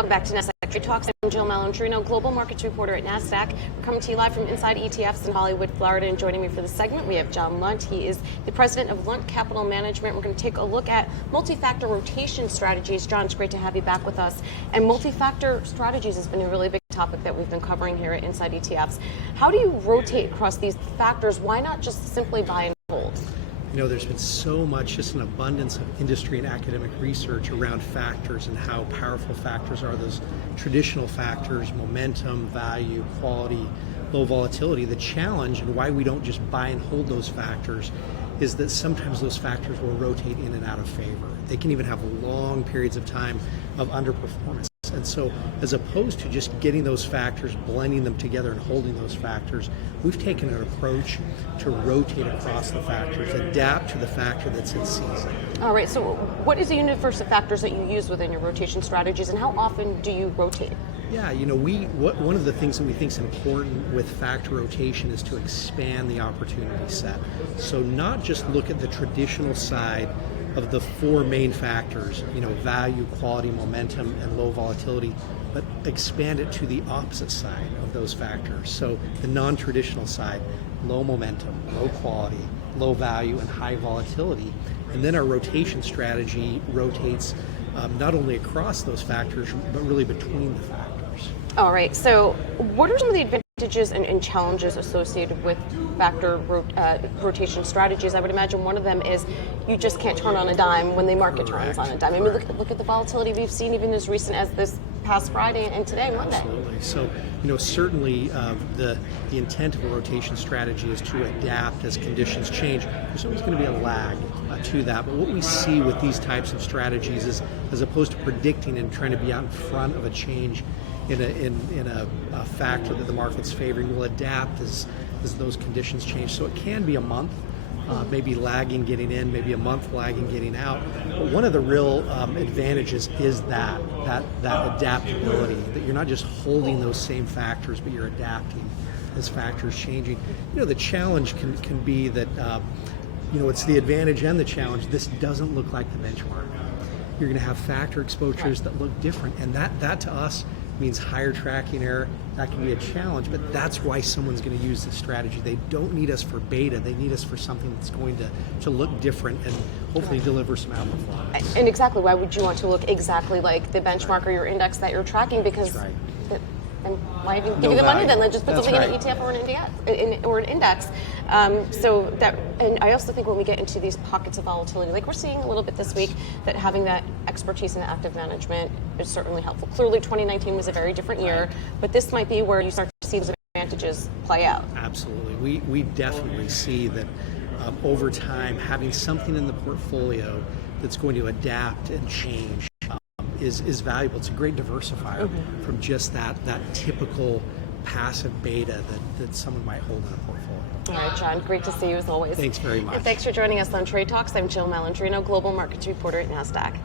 Welcome back to Nasdaq Trade Talks. I'm Jill Malandrino, Global Markets Reporter at Nasdaq. We're coming to you live from Inside ETFs in Hollywood, Florida, and joining me for this segment, we have John Lunt. He is the president of Lunt Capital Management. We're going to take a look at multi-factor rotation strategies. John, it's great to have you back with us. And multi-factor strategies has been a really big topic that we've been covering here at Inside ETFs. How do you rotate across these factors? Why not just simply buy and hold? You know, there's been so much, just an abundance of industry and academic research around factors and how powerful factors are. Those traditional factors, momentum, value, quality, low volatility. The challenge and why we don't just buy and hold those factors is that sometimes those factors will rotate in and out of favor. They can even have long periods of time of underperformance. And so, as opposed to just getting those factors, blending them together and holding those factors, we've taken an approach to rotate across the factors, adapt to the factor that's in season. All right, so what is the universe of factors that you use within your rotation strategies, and how often do you rotate? Yeah, you know, one of the things that we think is important with factor rotation is to expand the opportunity set. So not just look at the traditional side of the four main factors, you know, value, quality, momentum, and low volatility, but expand it to the opposite side of those factors. So the non-traditional side, low momentum, low quality, low value, and high volatility. And then our rotation strategy rotates not only across those factors, but really between the factors. All right, so what are some of the advantages and challenges associated with factor rotation strategies? I would imagine one of them is you just can't turn on a dime when the market turns on a dime. I mean, look at the volatility we've seen even as recent as this past Friday and today, Monday. Absolutely. So, you know, certainly the intent of a rotation strategy is to adapt as conditions change. There's always going to be a lag to that. But what we see with these types of strategies is, as opposed to predicting and trying to be out in front of a change in a factor that the market's favoring, will adapt as those conditions change. So it can be a month, maybe lagging getting in, maybe a month lagging getting out. But one of the real advantages is that adaptability, that you're not just holding those same factors, but you're adapting as factors changing. You know, the challenge can be that, you know, it's the advantage and the challenge. This doesn't look like the benchmark. You're going to have factor exposures that look different, and that to us means higher tracking error. That can be a challenge, but that's why someone's going to use this strategy. They don't need us for beta. They need us for something that's going to look different and hopefully deliver some outperformance. And exactly, why would you want to look exactly like the benchmark or your index that you're tracking? Because that's right. And why even give you the money then? Let's just put something in an ETF or an index. So that, and I also think when we get into these pockets of volatility, like we're seeing a little bit this week, that having that expertise in active management is certainly helpful. Clearly 2019 was a very different year, but this might be where you start to see those advantages play out. Absolutely. We definitely see that over time, having something in the portfolio that's going to adapt and change is valuable. It's a great diversifier from just that typical passive beta that someone might hold in a portfolio. All right, John, great to see you as always. Thanks very much. And thanks for joining us on Trade Talks. I'm Jill Malandrino, Global Markets Reporter at Nasdaq.